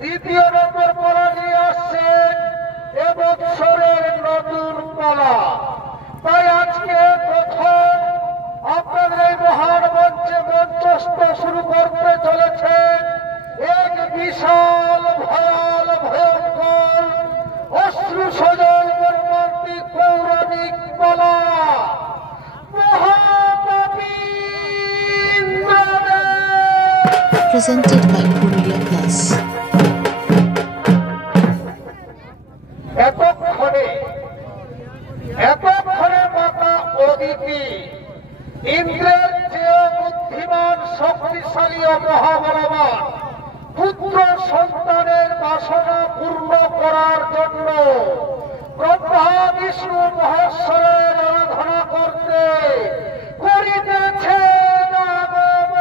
দ্বিতীয় নম্বর পালা নিয়ে আসছেন এবছরের নতুন পালা। তাই আজকে প্রথম আপনাদের এই মহান মঞ্চে মঞ্চস্থ শুরু করতে চলেছেন এক বিশাল ভয়াল ভয়ঙ্কর অশ্রু সজল মর্মান্তিক পৌরাণিক পালা। Presented by Purulia Plus. এতক্ষণে মাতা অদিতি ইন্দ্রের চেয়ে বুদ্ধিমান শক্তিশালী ও মহাবলবান পুত্র সন্তানের বাসনা পূর্ণ করার জন্য ব্রহ্মা বিষ্ণু মহেশ্বরের আরাধনা করতে করিতেছেন আগমন।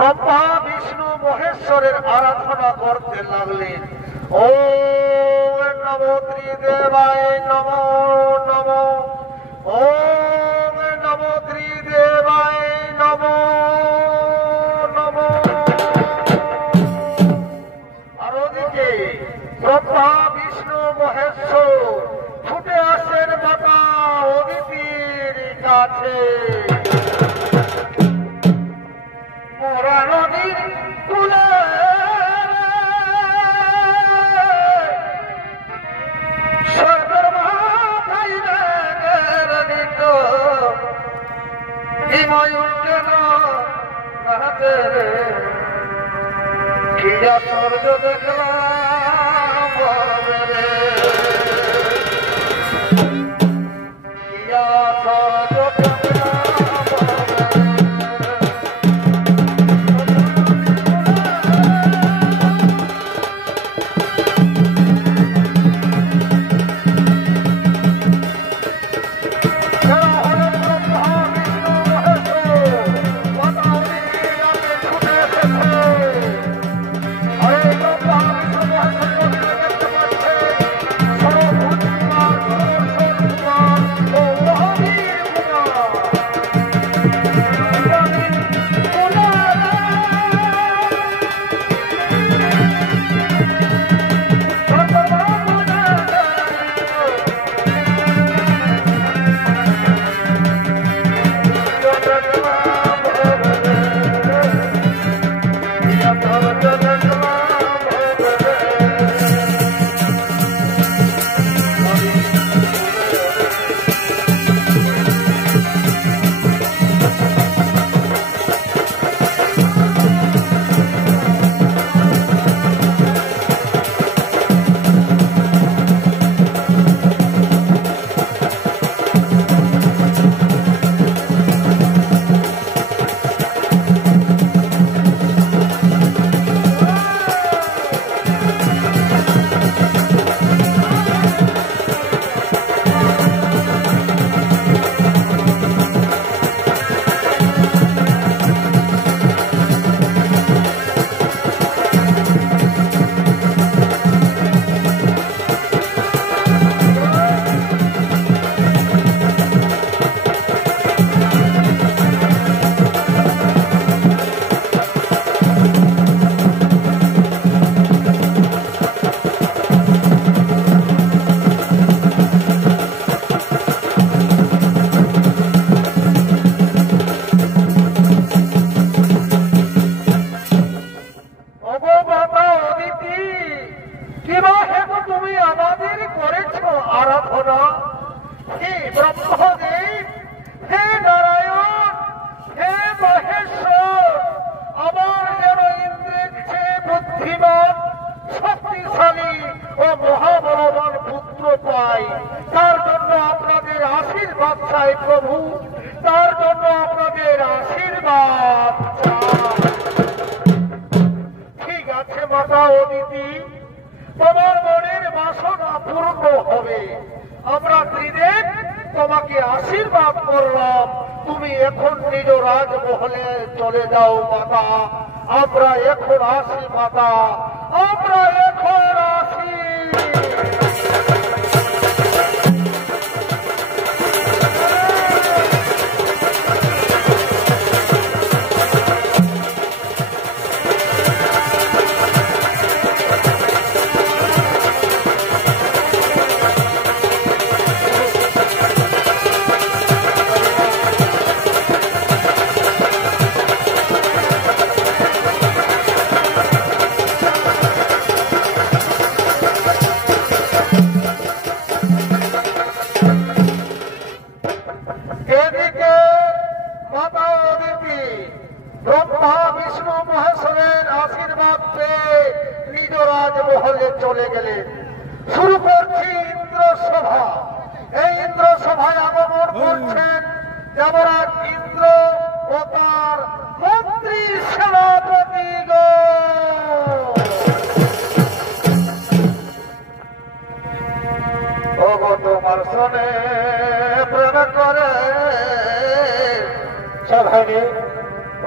ব্রহ্মা বিষ্ণু মহেশ্বরের আরাধনা করতে লাগলেন। ও নমো ত্রিদেবায় নমো নমো, ওম নমো ত্রিদেবায় নমো নমো। আর ওদিকে ব্রহ্মা বিষ্ণু মহেশ্বর ছুটে আসেন মাতা অদিতির কাছে। মোরা নদীর কূলে স্বর্গের মাথায় দিত হিমায়ুর কেন নাহাতে রে, কিয়া স্বর্গ দেখলাম রে, কিয়া স্বর্গ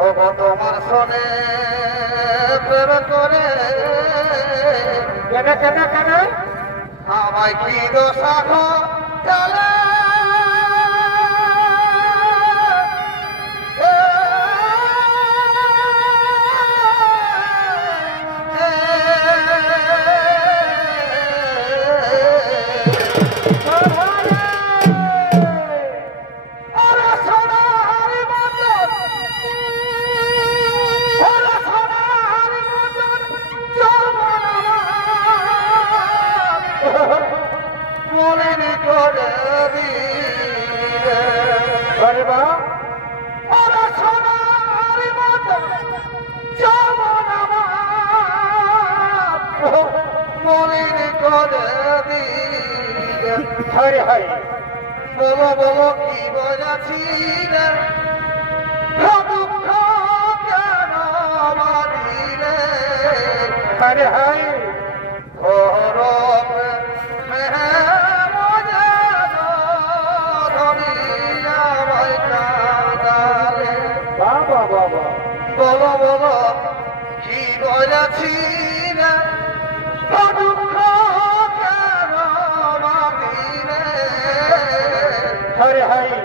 ও তোমার শোনে কেনে কেনে আমায় কি দোষা কালে হরে হরে বলো বলো কি বোঝাছি রে দুঃখ কেন মারিলে হরে হরে বলো বলো কি বোঝাছি না দুঃখ কেন মারিলে হরে হরে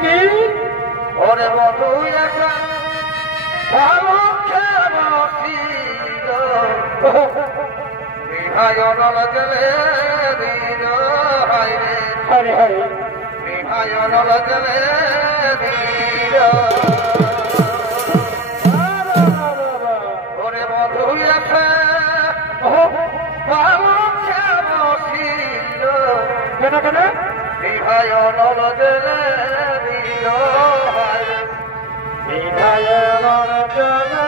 কি ওরে বধু এসা ভালো খেলো ছিল বিহায় নল জলে দিল হাইরে হরে হরে বিহায় নল জলে দিল ওরে বধু এসা ভালো খেলো ছিল কেন কেন বিহায় নল জলে দিল হাইরে বিহায় নল জলে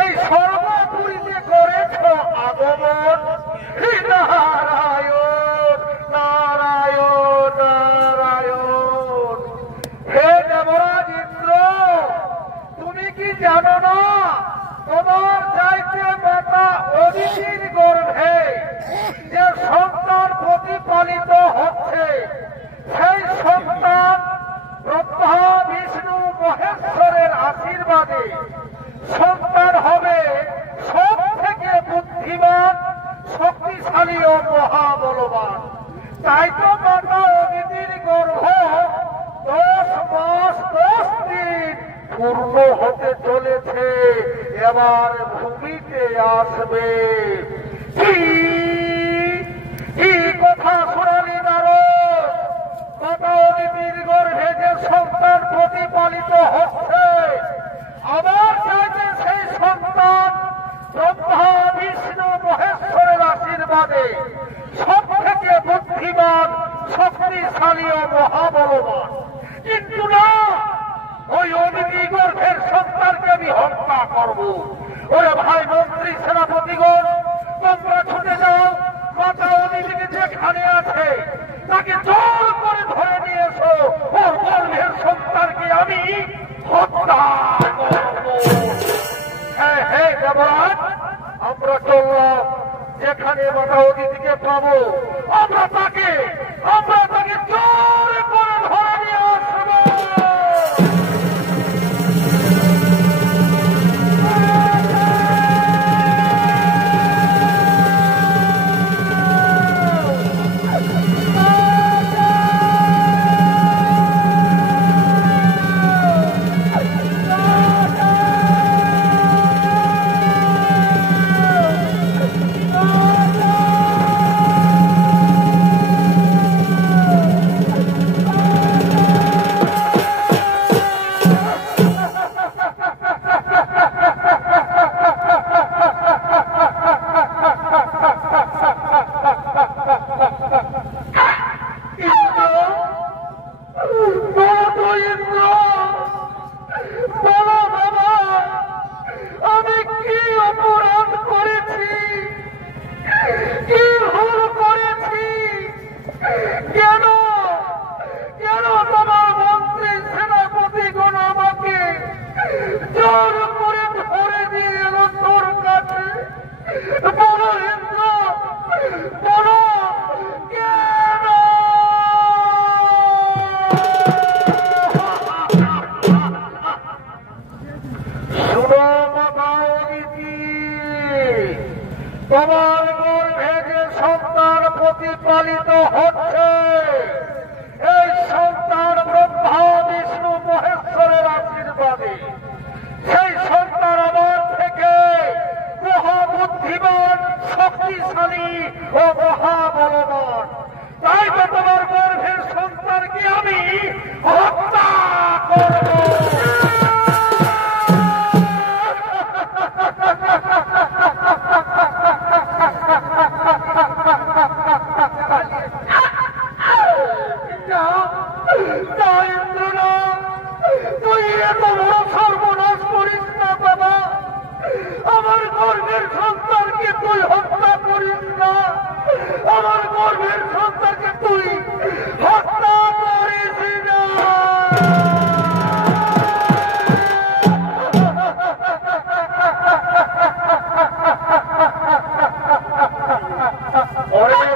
এই সর্বপুরীতে করেছ আগমন। নারায়ণ নারায়ণ নারায়ণ। হে দেবরাজ ইন্দ্র, তুমি কি জানো না তোমার চাইতে মাতা অদিতির গর্ভে যে সন্তান প্রতিপালিত হচ্ছে, সেই সন্তান ব্রহ্মা বিষ্ণু মহেশ্বরের আশীর্বাদে সন্তান হবে সব থেকে বুদ্ধিমান, শক্তিশালী ও মহাবলবান। তাই তো মাতা অদিতির গর্ভ 10 মাস 10 দিন পূর্ণ হতে চলেছে, এবার ভূমিতে আসবে। কি কথা শোনালি নারদ? মাতা অদিতির গর্ভে যে সন্তান প্রতিপালিত হচ্ছে, আবার চাইতে সেই সন্তান ব্রহ্মা বিষ্ণু মহেশ্বরের আশীর্বাদে সব থেকে বুদ্ধিমান, শক্তিশালী ও মহাবলবান। কিন্তু না, ওই অদিতি গর্ভের সন্তানকে আমি হত্যা করব। ওরে ভাই মন্ত্রী, সেনাপতিগণ, তোমরা ছুটে যাও, মাতা অদিতিকে যেখানে আছে তাকে জোর করে ধরে নিয়ে এসো। ওর গর্ভের সন্তানকে আমি হত্যা করব। হ্যাঁ হ্যাঁ দেবরাজ, আমরা চললাম। যেখানে মাতা অদিতিকে পাবো আমরা তাকে জোর করে ধরে নিয়ে আসবো। তোমার গর্ভে যে সন্তান প্রতিপালিত হচ্ছে, এই সন্তান ব্রহ্মা বিষ্ণু মহেশ্বরের আশীর্বাদে সেই সন্তান আমার থেকে মহাবুদ্ধিমান, শক্তিশালী ও মহাবলবান। তাই তো তোমার গর্ভের সন্তানকে আমি হত্যা করব। তুই এত বড় সর্বনাশ করিস না বাবা, আমার গর্ভের সন্তানকে তুই হত্যা করিস না, আমার গর্ভের সন্তানকে তুই হত্যা করিস না।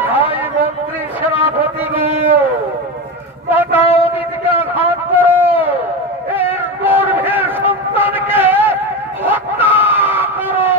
ভাই মন্ত্রী, সেনাপতি গো, মাতা অদিতিকে আঘাত করো, এর গর্ভের সন্তানকে হত্যা করো।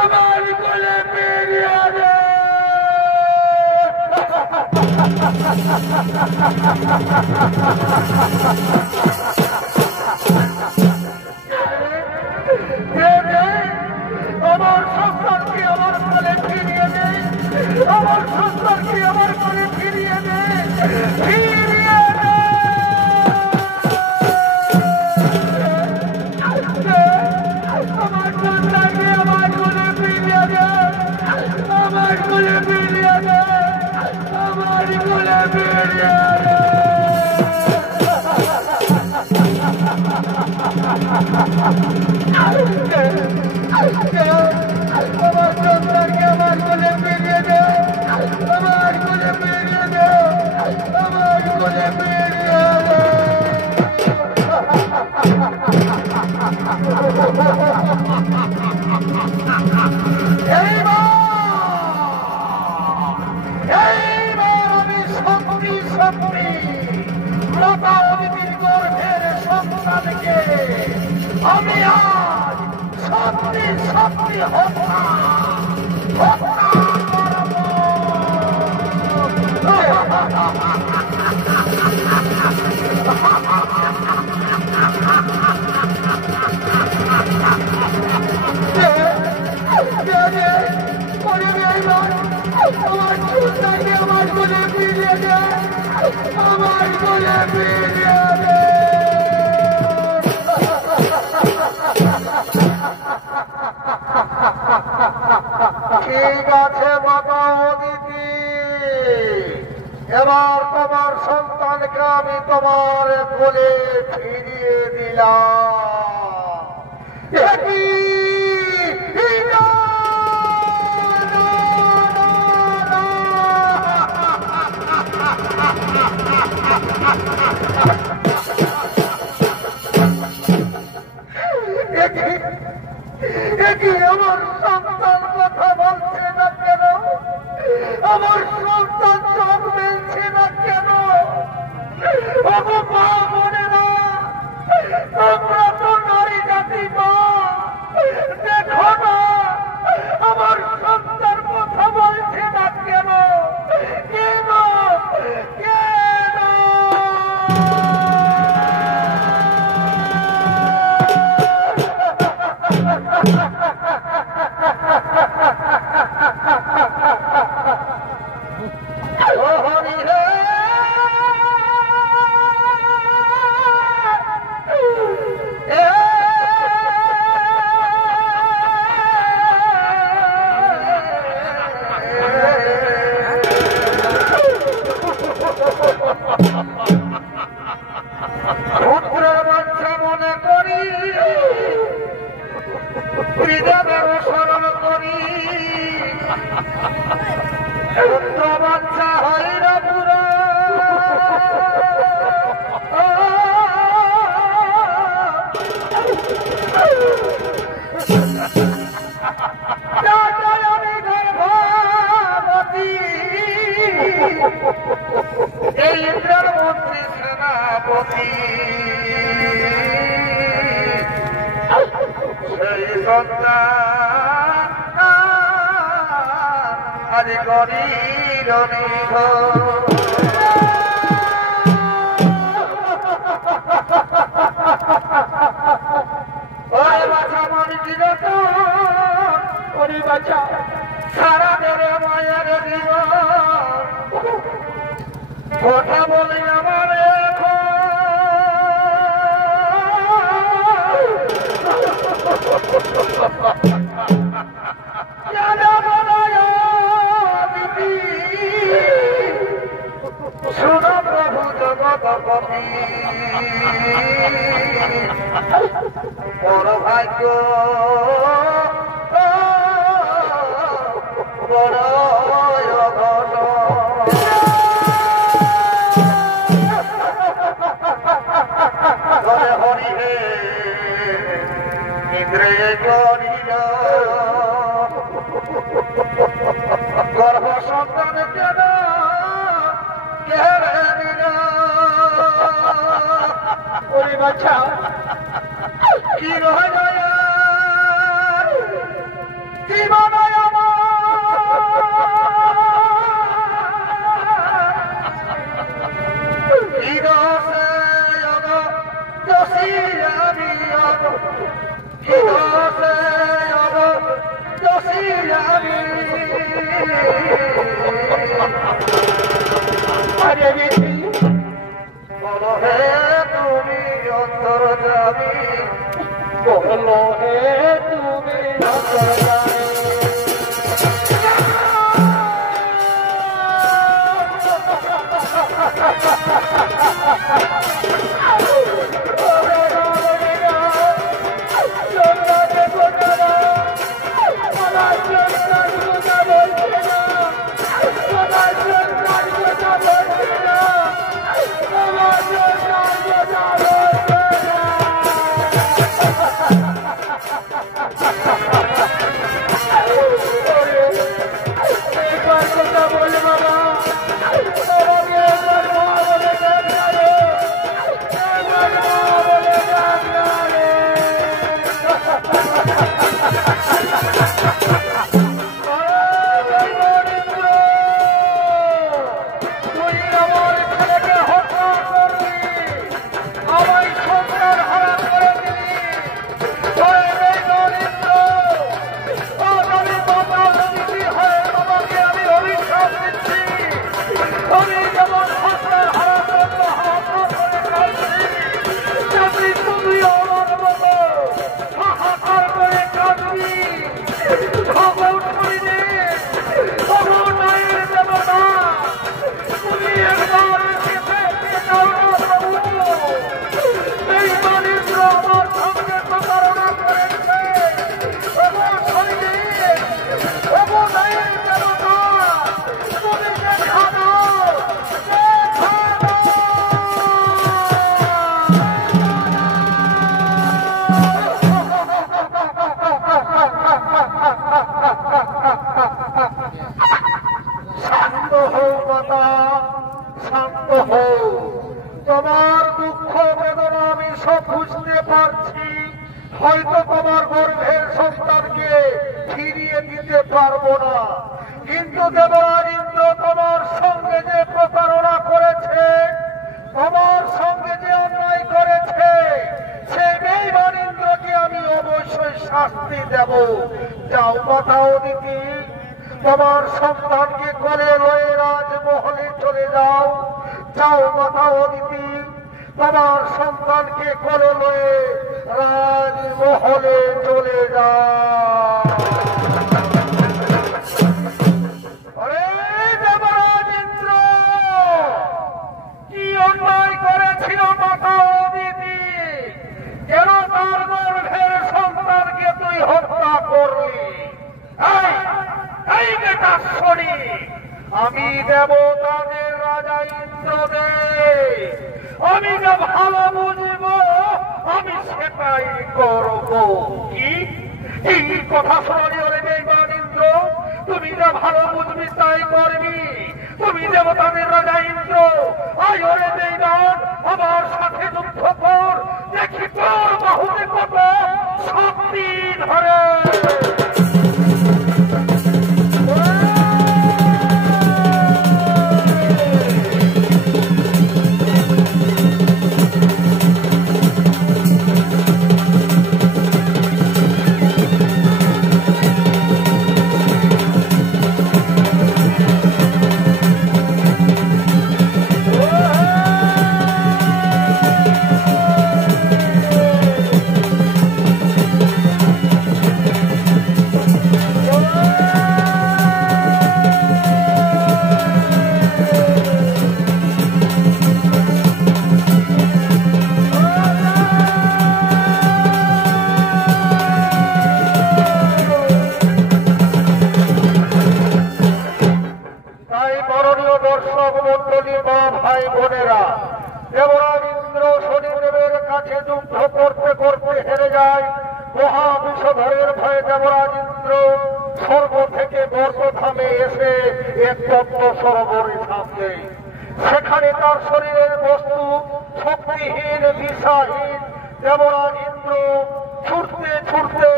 আমার কোলে বেরিয়ে দে। আমার সন্তানকে আমার কোলে ফিরিয়ে দে, আমার সন্তানকে আমার কোলে ফিরিয়ে দে, ফিরিয়ে দে। আমার সন্তানকে আমার কোলে ফিরিয়ে দে, আমার কোলে ফিরিয়ে দে, আমার কোলে ফিরিয়ে দে। আমার সন্তানকে আমার কোলে ফিরিয়ে দে, আমার কোলে ফিরিয়ে দে, আমার কোলে ফিরিয়ে দে। এইবার আমি সত্যি সত্যি মাতা অদিতির গর্ভের সন্তানকে আমি আজ সত্যি সত্যি হত্যা করবো। আমার সন্তানকে আমার কোলে ফিরিয়ে দে, আমার কোলে ফিরিয়ে দে। ঠিক আছে মাতা অদিতি, এবার তোমার সন্তানকে আমি তোমার কোলে ফিরিয়ে দিলাম। আমার সন্তান কথা বলছে না কেন? আমার সন্তান চোখ মেলছে না কেন? তোমরা তো নারী জাতি মা, দেখো না আমার সন্তান কথা বলছে না কেন? কেন কেন? বাচ্চা হয় না পুরো আমি গর্ভবতী। এই ইন্দ্রের মন্ত্রী সেনাপতি সেই সন্তান আজ করিল নিধন। সারা দেবে মায়ের জীবন কথা বলি আমার শুনো প্রভু জগৎপতি বড় ভাগ্য বড় ঘরে হরি হে ইন্দ্রে করিল গর্ভ সন্তান কেন কেড়ে দিল। ওরে বাচ্চা কি রয়ে কি আমি আরে বিধি বলো হে তুমি অন্তর্যামী বলো হে তুমি অন্তর্যামী তোমার দুঃখ বেদনা আমি সব বুঝতে পারছি হয়তো তোমার গর্ভের সন্তানকে ফিরিয়ে দিতে পারবো না কিন্তু দেবরাজ ইন্দ্র তোমার সঙ্গে যে প্রতারণা করেছে তোমার সঙ্গে যে অন্যায় করেছে সেই বেঈমান ইন্দ্রকে আমি অবশ্যই শাস্তি দেব যাও কথা অদিতি তোমার সন্তানকে কোলে লয়ে রাজমহলে চলে যাও যাও মাতা অদিতি তোমার সন্তানকে কোলে লয়ে রাজমহলে চলে যাও আরে দেবরাজ ইন্দ্র কি অন্যায় করেছিল মাতা অদিতি কেন তার গর্ভের সন্তানকে তুই হত্যা করলি এই বেটা শনি আমি দেবতাদের রাজা ইন্দ্রদেব আমি যা ভালো বুঝব আমি সেটাই করব কি এই কথা শোনালি ওরে বেঈমান ইন্দ্র তুমি যা ভালো বুঝবি তাই করবি তুমি দেবতাদের রাজা ইন্দ্র আয় ওরে বেঈমান আমার সাথে যুদ্ধ কর দেখি তোর বাহুতে কত শক্তি ধরে সেখানে তার শরীরের বস্তু শক্তিহীন দিশাহীন দেবরাজ ইন্দ্র ছুটতে ছুটতে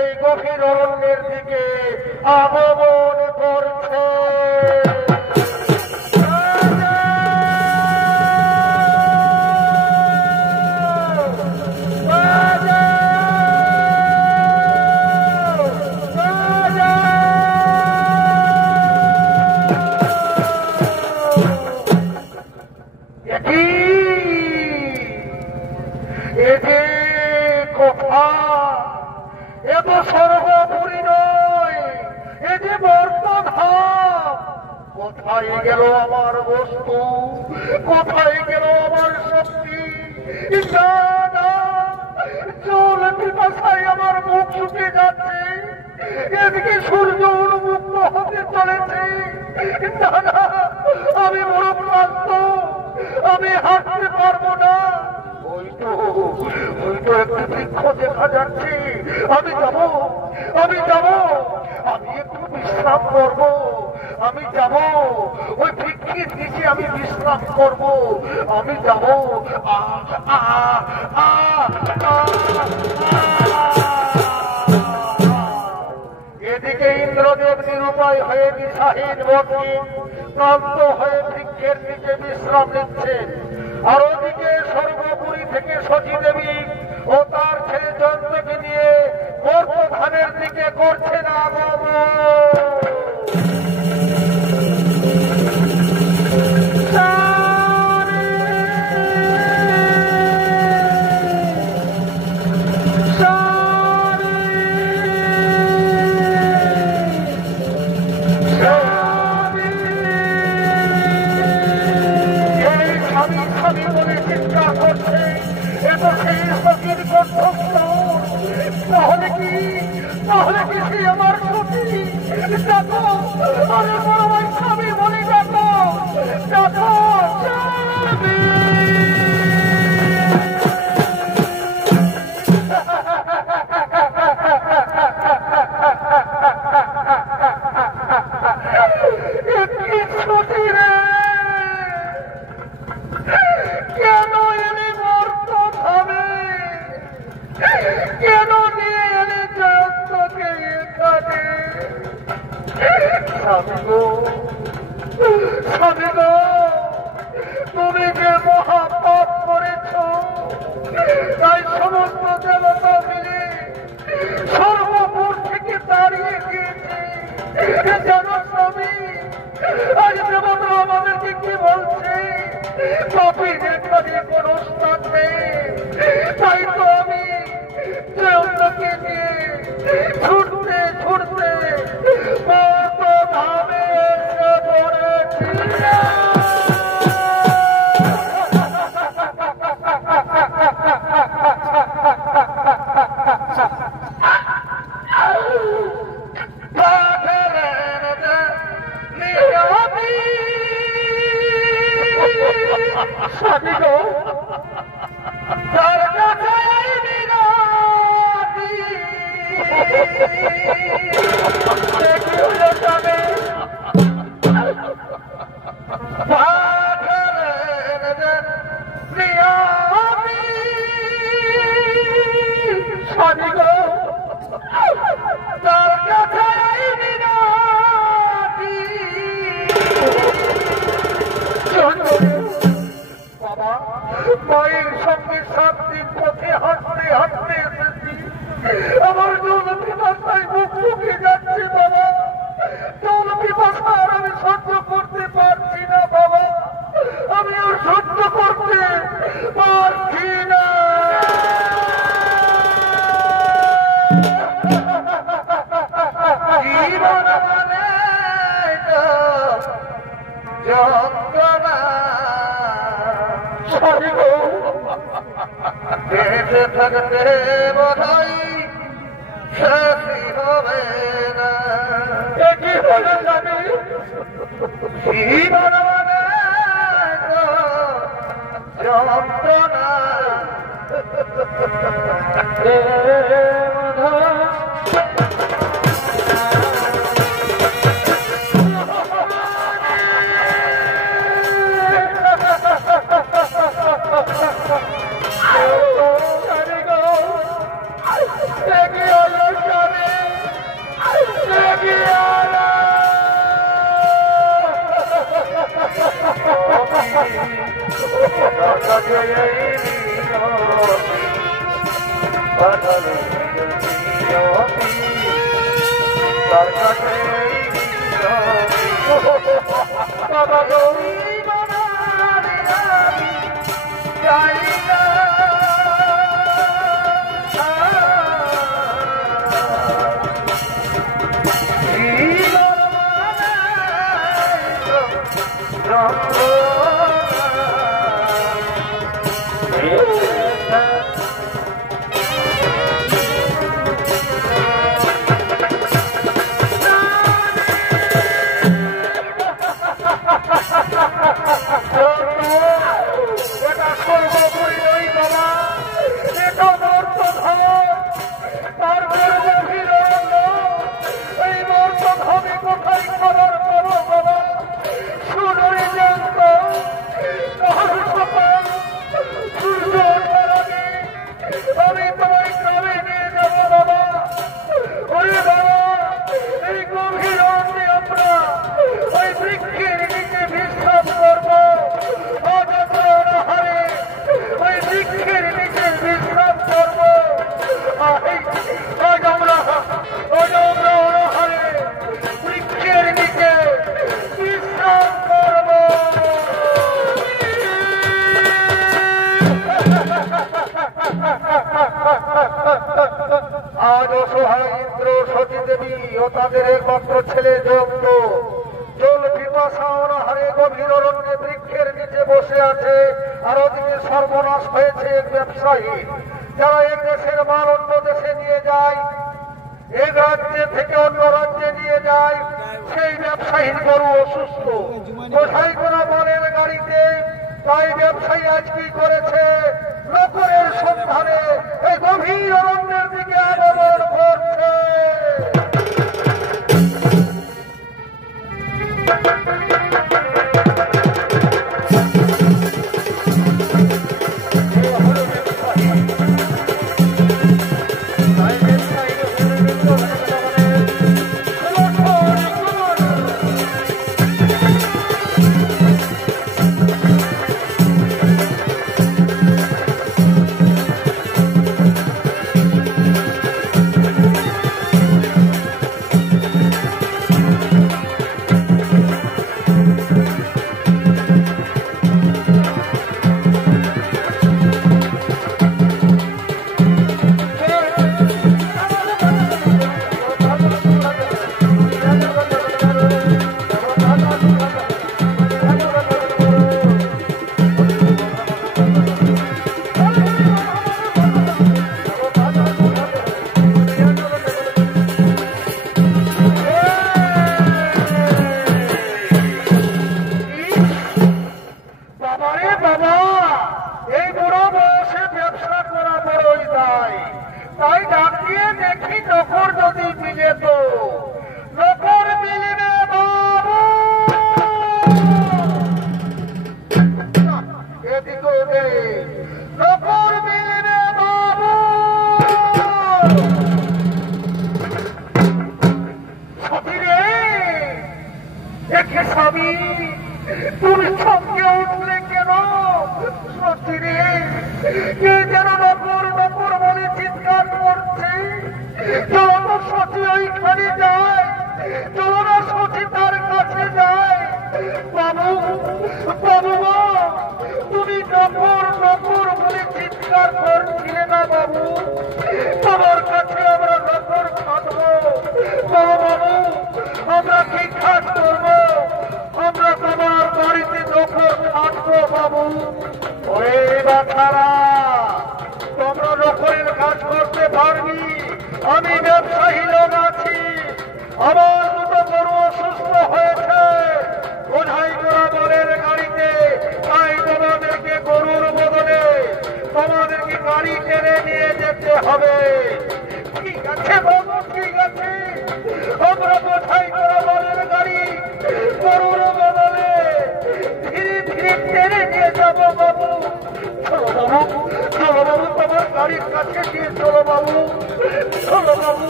এই গভীর অরণ্যের দিকে আগমন করছে সর্বপুরী নয়, এ যে বর্তধাম। কোথায় গেল আমার বস্তু, কোথায় গেল আমার শক্তি? না না, জল পিপাসায় আমার মুখ শুকিয়ে যাচ্ছে, এদিকে সূর্য উন্মুক্ত হতে চলেছে। না না, আমি বড় ক্লান্ত, আমি হাঁটতে পারবো না। ওই তো একটি বৃক্ষ দেখা যাচ্ছে, আমি যাব, আমি যাব, আমি একটু বিশ্রাম করব, আমি যাব ওই বৃক্ষের নিচে, আমি বিশ্রাম করব, আমি যাব। এদিকে ইন্দ্রদেব নিরুপায় হয়ে দিশাহীন বসে ক্লান্ত হয়ে বৃক্ষের নিচে বিশ্রাম নিচ্ছেন। আর ওদিকে সর্বপুরী থেকে সতী দেবী ও তার ছেলে জয়ন্তকে নিয়ে বর্তধানের দিকে করছেন আগমন। তাহলে কি সে আমার সতী? দেখো, আরে বড় ভাই স্বামী বলি, দেখো দেখো সতী রে, কেন এনে মর্ত ভাবে, কেন নিয়ে এনে জয়ন্তকে এখানে? স্বামী গো, স্বামী গো, তুমি যে মহাপাপ করেছ, তাই সমস্ত দেবতা মিলে সর্বপুর থেকে দাঁড়িয়ে গিয়েছে। জানো স্বামী, আজ দেবতা আমাদেরকে কি বলছে? পাপীদের কাছে কোন স্থান নেই। তাই তো আমি জয়ন্তকে নিয়ে ছুটতে ছুটতে বর্তধামে এসে পড়েছি। স্বামী গো, তার কাছে মিনতি, দেখি হলো তবে স্বামী গো, তার কাছে মিনতি। বাবা, মায়ের সঙ্গে 7 দিন পথে হাঁটতে হাঁটতে এসেছি, আমার জল পিপাসায় মুখ শুকিয়ে যাচ্ছে বাবা। জল পিপাসা আর আমি সহ্য করতে পারছি না বাবা, আমি আর সহ্য করতে পারছি না। জীবন মানে যন্ত্রণা, বেঁচে থাকতে বোধহয় শেষই হবে না। কি বলে জানি, জীবন মানে যন্ত্রণা। আজ অসহায় ইন্দ্র সতী দেবী ও তাদের একমাত্র ছেলে জব্দ জল পিপাসা অনাহারে গভীর অরণ্যে বৃক্ষের নিচে বসে আছে। আর ওদিকে সর্বনাশ হয়েছে এক ব্যবসায়ী, যারা এক দেশের মাল অন্য দেশে নিয়ে যায়, এক রাজ্যে থেকে অন্য রাজ্যে নিয়ে যায়। সেই ব্যবসায়ীর গরু অসুস্থ, কোথায় কোনো মালের গাড়িতে। তাই ব্যবসায়ী আজ কি করেছে, নকরের সন্ধানে এই গভীর অরণ্যের দিকে আগমন করছে। তুমি চমকে উঠলে কেন? সত্যি রে, কে যেন নকর নকর বলে চিৎকার করছে। চলো না সত্যি ওইখানে যায়, চলো না সত্যি তার কাছে যায়। বাবু বাবু গো, তুমি নকর নকর বলে চিৎকার করছিলে না বাবু? তোমার কাছে আমরা নকর খাটবো। বাবু বাবু, আমরা কি কাজ করবো? আমরা তোমার বাড়িতে নকর খাটবো বাবু। ওরে বাচ্চারা, তোমরা নকরের কাজ করতে পারবি? আমি ব্যবসায়ী লোক আছি, আমার দুটো গরু অসুস্থ হয়েছে বোঝাই করা বলের গাড়িতে। তাই তোমাদেরকে গরুর বদলে তোমাদেরকে গাড়ি টেনে নিয়ে যেতে হবে। ঠিক আছে বাবু, ঠিক আছে, আমরা বোঝাই করা বলের গাড়ি গরুর বদলে ধীরে ধীরে টেনে নিয়ে যাবো বাবু। চলো বাবু, চলো বাবু, তোমার গাড়ির কাছে গিয়ে চলো বাবু। চলো বাবু,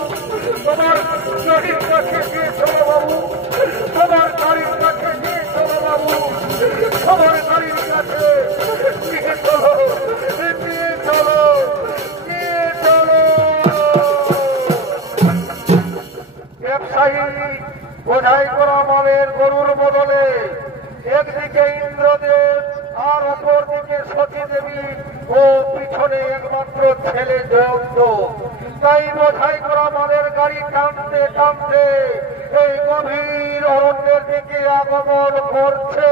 তোমার গাড়ির কাছে গিয়ে চলো বাবু। তোমার গাড়ির কাছে গিয়ে চলো বাবু। তোমার গাড়ির কাছে নিয়ে চলো, নিয়ে চলো, নিয়ে চলো। ব্যবসায়ী বোঝাই করা মালের গরুর বদলে একদিকে ইন্দ্রদেব আর অপর দিকে সতী দেবী ও পিছনে একমাত্র ছেলে জয়ন্ত। তাই বোঝাই করা মালের গাড়ি টানতে টানতে এই গভীর অরণ্যের দিকে আগমন করছে।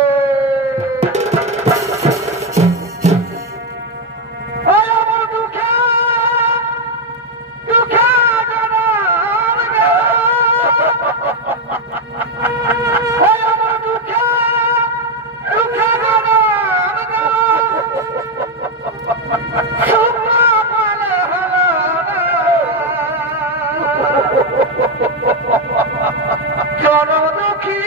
জনদুখী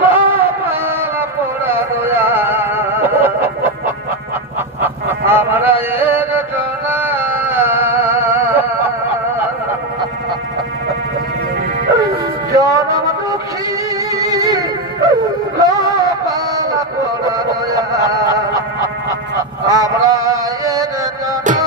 গোপাল পোড়া দয়া আমরা এর জনা। জনদুখী গোপাল পোড়া দয়া আমরা এর জনা।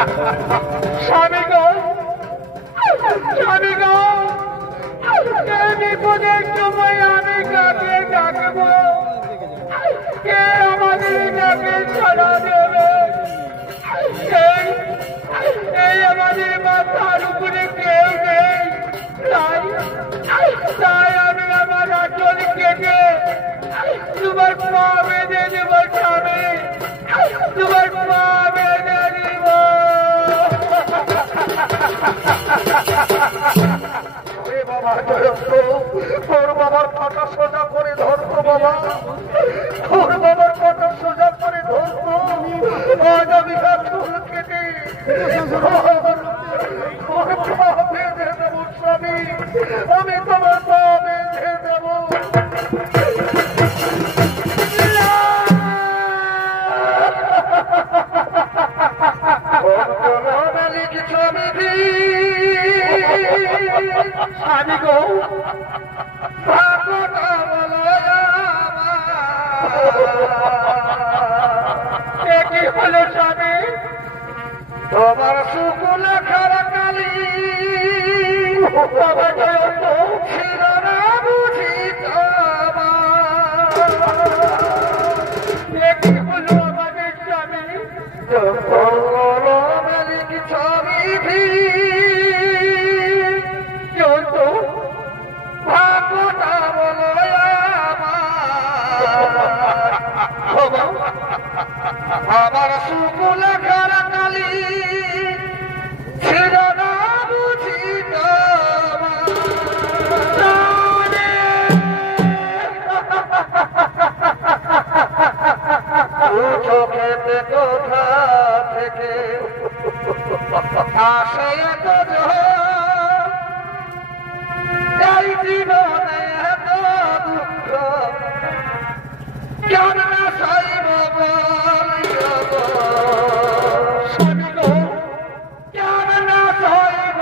স্বামী গো, স্বামী গো, এই বিপদের সময় আমি কাকে ডাকবো? কে আমাদের ডাকে সাড়া দেবে? এই আমাদের মাথার উপরে কেউ নেই, তাই আমি আমার আচল কেটে তোমার পা বেঁধে দেব স্বামী, তোমার পা বেঁধে দিব। বাবা তোর বাবার পাটা সোজা করে ধরতো, বাবা তোর বাবার পাটা সোজা করে ধরতো। আজ আমি চুল কেটে তোর পা বেঁধে দেব স্বামী, আমি তোমার পা বেঁধে দেব। স্বামী গো, কি হলো স্বামী? তোমার শুকুল খারা কালী ছিল না বুঝি, কি হলো আমাদের স্বামী? মালিক স্বামী আমার শুকুল খারা কালী ছিল না বুঝি, চোখেতে কোথা থেকে আসে এত এই জীবনে এত দুঃখ, কেন না সাইব বলিব? স্বামী গো, কেন না সাইব?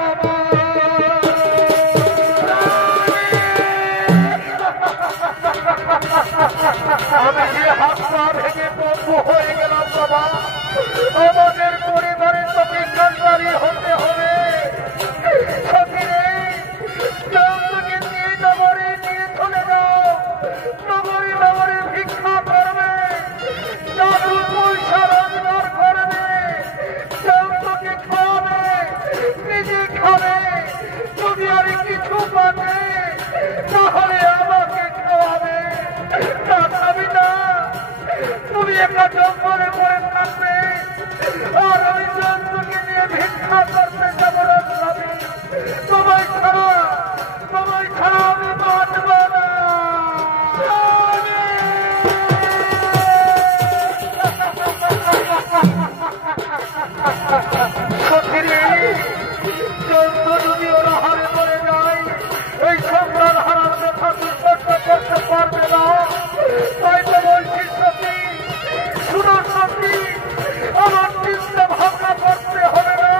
আমি যে হাত পা ভেঙে পঙ্গু হয়ে গেলাম বাবা, আমাদের পরিবারে তোকে কান্ডারি হতে হবে। সখিরে তোকে নিয়ে নগরে নিয়ে চলে যাও, নগরে নগরে ভিক্ষা করবে, জাদু পয়সা রোজগার করবে, তোকে খাওয়াবে, নিজে খাবে, যদি আর কিছু পাবে তাহলে আমাকে খাওয়াবে। তুমি একটা জঙ্গলে পড়ে থাকবে আর ওই জন্তুকে নিয়ে ভিক্ষা করতে যাবো না স্বামী, তোমায় ছাড়া আমি বাঁচব না। জন্তু যদি ওরা হারে পড়ে যায়, এই সংগ্রাম হারার কথা বিপর্য করতে পারবে না। তাই তো বলছি সত্যি, শুনো সত্যি, আমার চিন্তা ভাবনা করতে হবে না।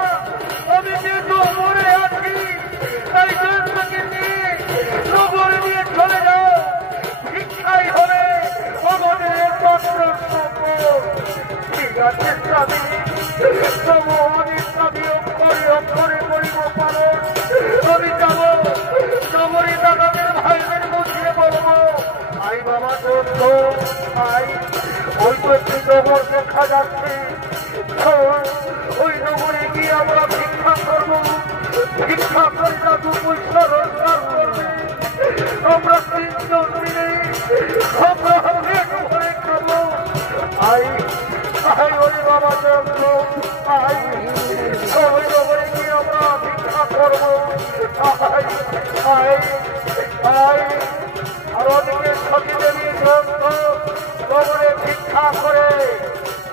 আমি যেহেতু মরে আছি, তাই জন্তুকে নিয়ে নগরে নিয়ে চলে যাও, ভিক্ষাই হবে আমাদের একমাত্র সম্পদ। ঠিক আছে স্বামী, তবু অনেক স্বামী অক্ষরে করিব পালন। আমি যাব নগরী দাদাদের ভাইদের বুঝিয়ে বলবো, আই বাবা জন্য আই, ওই তো একটি নগর দেখা যাচ্ছে, ওই নগরে গিয়ে আমরা ভিক্ষা করবো, ভিক্ষা করে জাদু পয়সা রোজগার করবে। আমরা তিনজন মিলে আমরা পেট ভরে খাবো। আই আই ওরে বাবা জন্য আই, ওই নগরে গিয়ে আমরা ভিক্ষা করবো। আই আই আই, আর ওদিকে সতী দেবী গ্রন্থ নগরে ভিক্ষা করে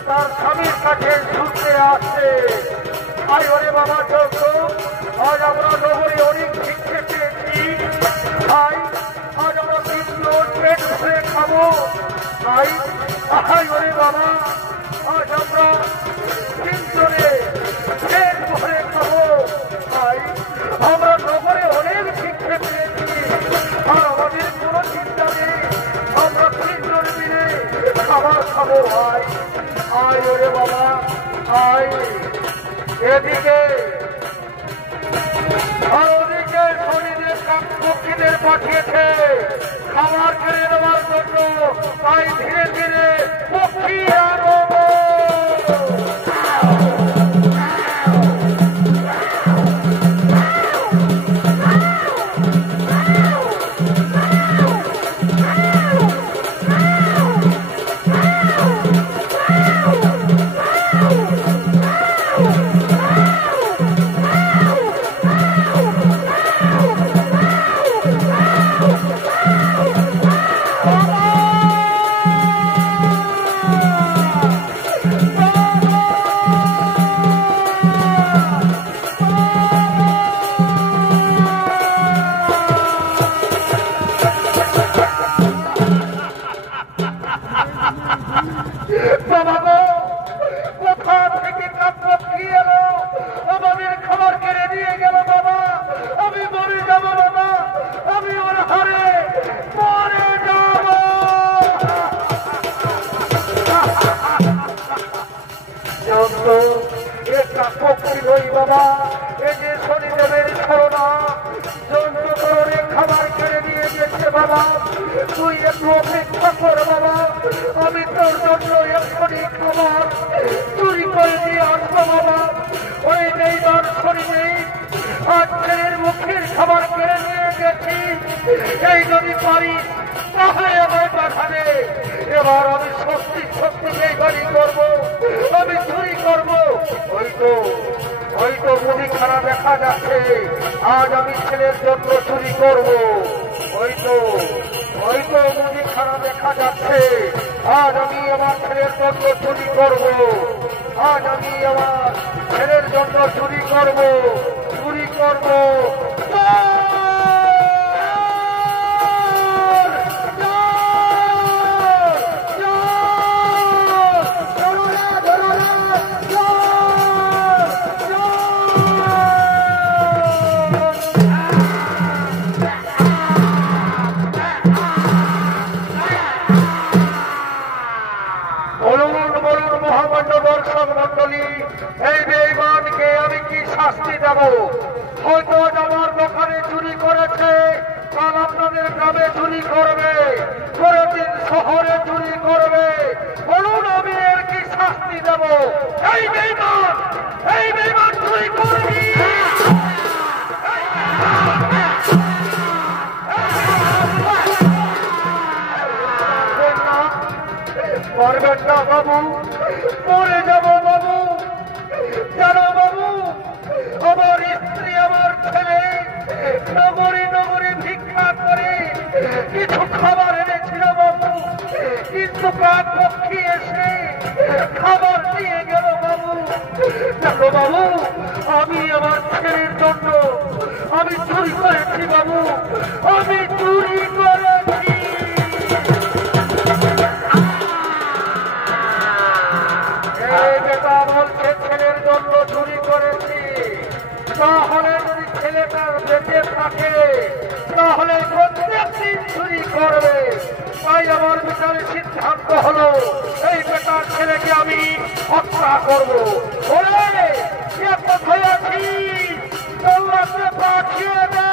তার স্বামীর কাছে ছুটতে আসে। আই ওরে বাবা জন্য আজ আমরা নগরে অনেক ভিক্ষে পেয়েছি। আই আজ আমরা তিনজন পেট ভরে খাবো। আই আই ওরে বাবা, আজ আমরা তিনজনে পেট ভরে খাবো। আই আমরা নগরে অনেক ভিক্ষে পেয়েছি, আর আমাদের কোনো চিন্তা নেই, আমরা তিনজন মিলে খাবার খাবো। আই আই ওরে বাবা আই। এদিকে আর ওদিকে শরীরের পক্ষীদের পাঠিয়েছে খাবার কেড়ে নেওয়ার জন্য। তাই ধীরে ধীরে পক্ষী আগমন। খাবার কেড়ে নিয়ে গেছে বাবা, তুই একটু অপেক্ষা কর বাবা, আমি তোর জন্য এক্ষুনি খাবার চুরি করে দিয়ে আসবো বাবা। ওই নেইবার শরীরে আজ ছেলের মুখের খাবার কেড়ে নিয়ে গেছি, এই যদি পারি তাহলে আমায় পাঠাবে। এবার আমি সত্যি সত্যি এই বাড়ি করবো, আমি চুরি করবো। হয়তো মুদিখানা দেখা যাচ্ছে, আজ আমি ছেলের জন্য চুরি করবো। হয়তো মুদিখানা দেখা যাচ্ছে, আজ আমি আমার ছেলের জন্য চুরি করবো। আজ আমি আমার ছেলের জন্য চুরি করবো। এই বেঈমানকে আমি কি শাস্তি দেব? হয়তো আমার দোকানে চুরি করেছে, কাল আপনাদের গ্রামে চুরি করবে, পরের দিন শহরে চুরি করবে। বলুন আমি এর কি শাস্তি দেব? এই বেঈমান চুরি করবি। পারবেন না বাবু, মরে যাব বাবু। জানো বাবু, আমার স্ত্রী আমার ছেলে নগরী ভিক্ষা করে কিছু খাবার এনেছিল বাবু, কিন্তু কাক পক্ষী এসে খাবার দিয়ে গেল বাবু। দেখো বাবু, আমি আমার ছেলের জন্য আমি চুরি করেছি বাবু, আমি চুরি করেছি। বলছে ছেলের জন্য চুরি করেছি, তাহলে যদি ছেলেটা বেঁচে থাকে তাহলে প্রত্যেকদিন চুরি করবে। তাই আমার বিচারে সিদ্ধান্ত হলো এই বেটার ছেলেকে আমি হত্যা করবো। ওরে কোথায় আছি, তোমরাকে পাঠিয়ে দে।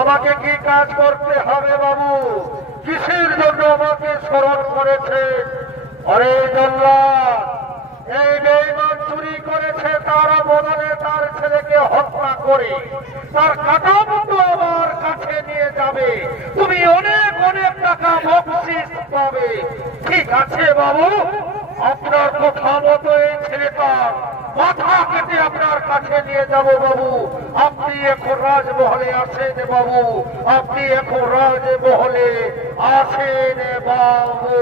আমাকে কি কাজ করতে হবে বাবু? কিসের জন্য আমাকে স্মরণ করেছে? আরে জল্লাদ, এই বেঈমান চুরি করেছে, তার বদলে তার ছেলেকে হত্যা করে তার কাটামুন্ডু আমার কাছে নিয়ে যাবে, তুমি অনেক টাকা বকশিশ পাবে। ঠিক আছে বাবু, আপনার কথা মতো এই ছেলেটার মাথা কেটে আপনার কাছে নিয়ে যাব বাবু। আপনি এখন রাজমহলে আছেন বাবু, আপনি এখন রাজমহলে। আসেন বাবু।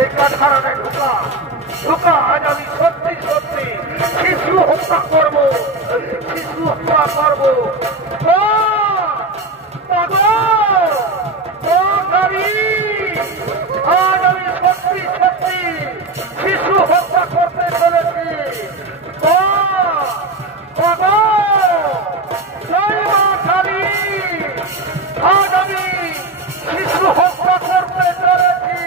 এই কাঠারানে ঢুকা ঢুকা আজ আমি সত্যি সত্যি শিশু হত্যা করবো, শিশু হত্যা করবো। আজ আমি সত্যি সত্যি শিশু হত্যা করতে চলেছি। আজ আমি শিশু হত্যা করতে চলেছি।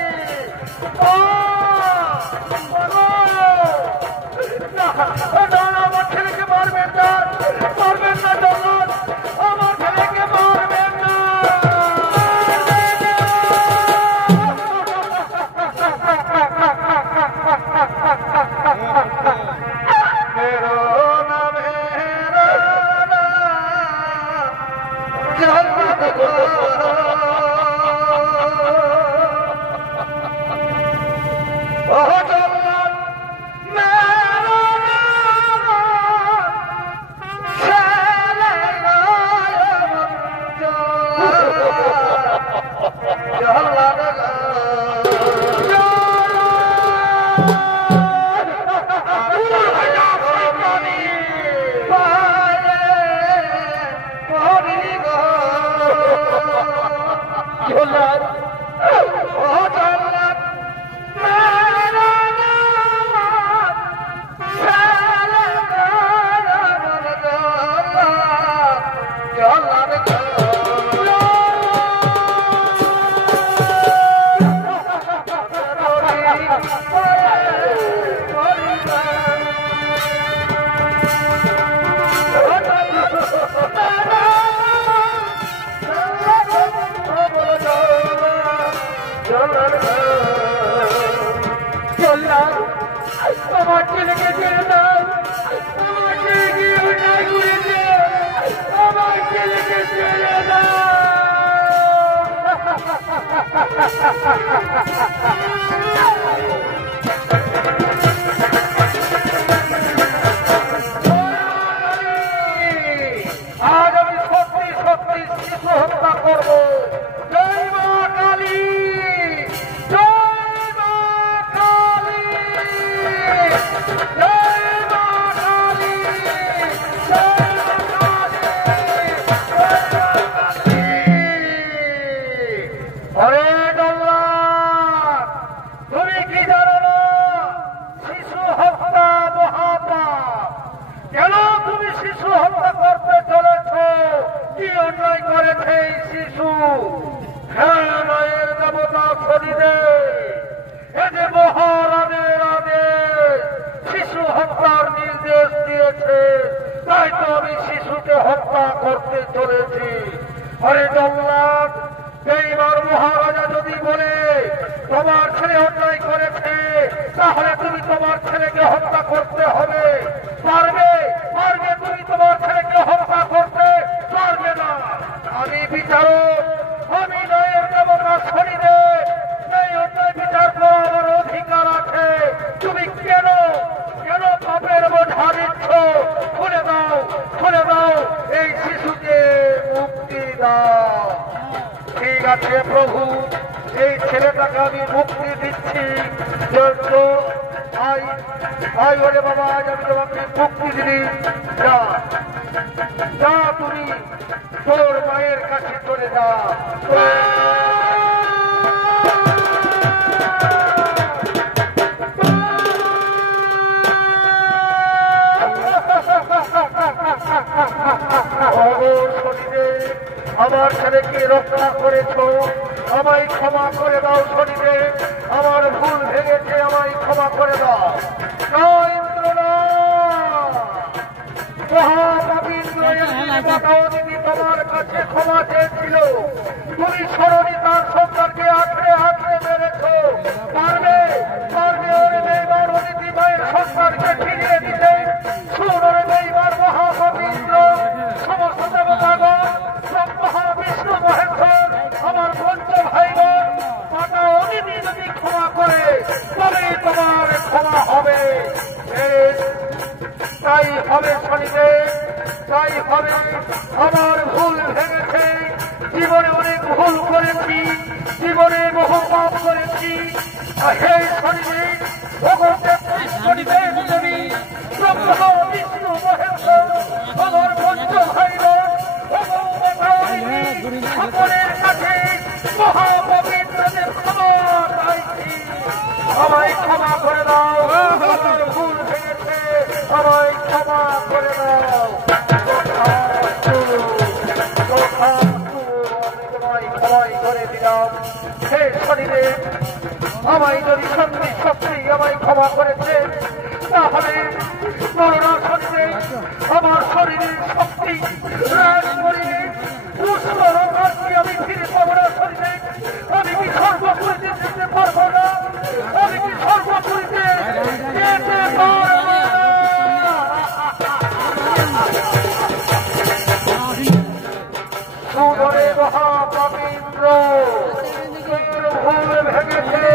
আমার ছেলেকে মারবেন না, মারবেন না জগৎ, আমার ছেলেকে মারবেন না। আমার ছেলেকে ছেড়ে দাও, আমার ছেলেকে অন্যায় করেছে, আমার ছেলেকে ছেড়ে দাও। আজ আমি সত্যি সত্যি শিশু হত্যা করবো। জয় মা কালী, জয় মা কালী, জয় মা কালী, জয় মা কালী, জয় মা কালী। হরে জগন্নাথ, তুমি কি জানো না শিশু হত্যা মহাপাপ? কেন তুমি শিশু হত্যা করতে চলেছ? কি অন্যায় করেছে এই শিশু? হ্যাঁ, মায়ের দেবতা শনিদেব এ যে মহারানের আদেশ, শিশু হত্যার নির্দেশ দিয়েছে, তাই তো আমি শিশুকে হত্যা করতে চলেছি। হরে জগন্নাথ, এইবার মহারাজা যদি বলে তোমার ছেলে অন্যায় করেছে, তাহলে তুমি তোমার ছেলেকে হত্যা করতে হবে। পারবে পারবে তুমি তোমার ছেলেকে হত্যা করতে পারবে না। আমি বিচারক, আমি ন্যায়ের দেবতা শনিদেব, এই অন্যায় বিচার করার আমার অধিকার আছে। তুমি কেন কেন পাপের বোঝা দিচ্ছ? খুলে দাও, খুলে দাও, এই শিশুকে মুক্তি দাও। ঠিক আছে প্রভু, এই ছেলেটাকে আমি মুক্তি দিচ্ছি। আই বলে বাবা, আজ আমি তোমাকে মুক্তি দিলি। যা যা, তুমি তোর মায়ের কাছে চলে যা। আমার ছেলেকে রক্ষা করেছ, আমায় ক্ষমা করে দাও শনিদেব। আমার ভুল ভেঙেছে, আমায় ক্ষমা করে দাও। তোমার কাছে ক্ষমা চেয়েছিল, তুমি সরণি তার সন্তানকে আঁকড়ে আঁকড়ে মেরেছ। পারবে পারবে ওরে বেইমান অদিতি মায়ের সন্তানকে ফিরিয়ে দিতে? শুনোরে বেইমান মহাপবিত্র সমস্ত দেবতাগণ, মহাবিষ্ণু মহেশ্বর, আমার পঞ্চ ভাইগণ, মাতা অদিতি যদি ক্ষমা করে তবেই তোমার ক্ষমা হবে। তাই হবে শনিদেব, তাই হবে। আমার ভুল ভেঙেছে, জীবনে অনেক ভুল করেছি, জীবনে বহু পাপ করেছি। হে শরীরে ভগবতের পরিবেশ দেবী ব্রহ্মা বিষ্ণু মহেশ্বর আমার পঞ্চ ভাই বোন সকলের কাছে মহাপবিত্রদের ক্ষমা চাইছি। আমায় ক্ষমা করে দাও, আমার ভুল ভেঙেছে, আমায় ক্ষমা করে দাও। ক্ষমাই করে দিলাম। হে শরীরে আমায় যদি সত্যি সত্যি আমায় ক্ষমা করেছে, তাহলে করোনা শরীরে আমার শরীরের শক্তি হ্রাস করিয়ে পুষ্পরকারকে আমি ফিরে পাবো না। শরীরে আমি কি সর্বপুরীতে যেতে পারবো না? আমি কি সর্বপুরীতে যেতে পারবো না? সুধরে মহাপবিত্র ভুল ভেঙেছে,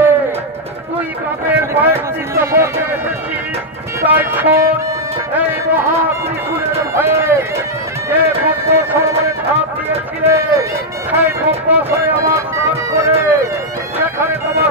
তুই পাপের প্রায়শ্চিত্ত করতে এসেছিস। তাই শোন, এই মহাত্রিশূলের ভয়ে যে 5 সরোবরে ঝাঁপ দিয়েছিলে, সেই 5 বছরে আমার স্নান করে যেখানে তোমার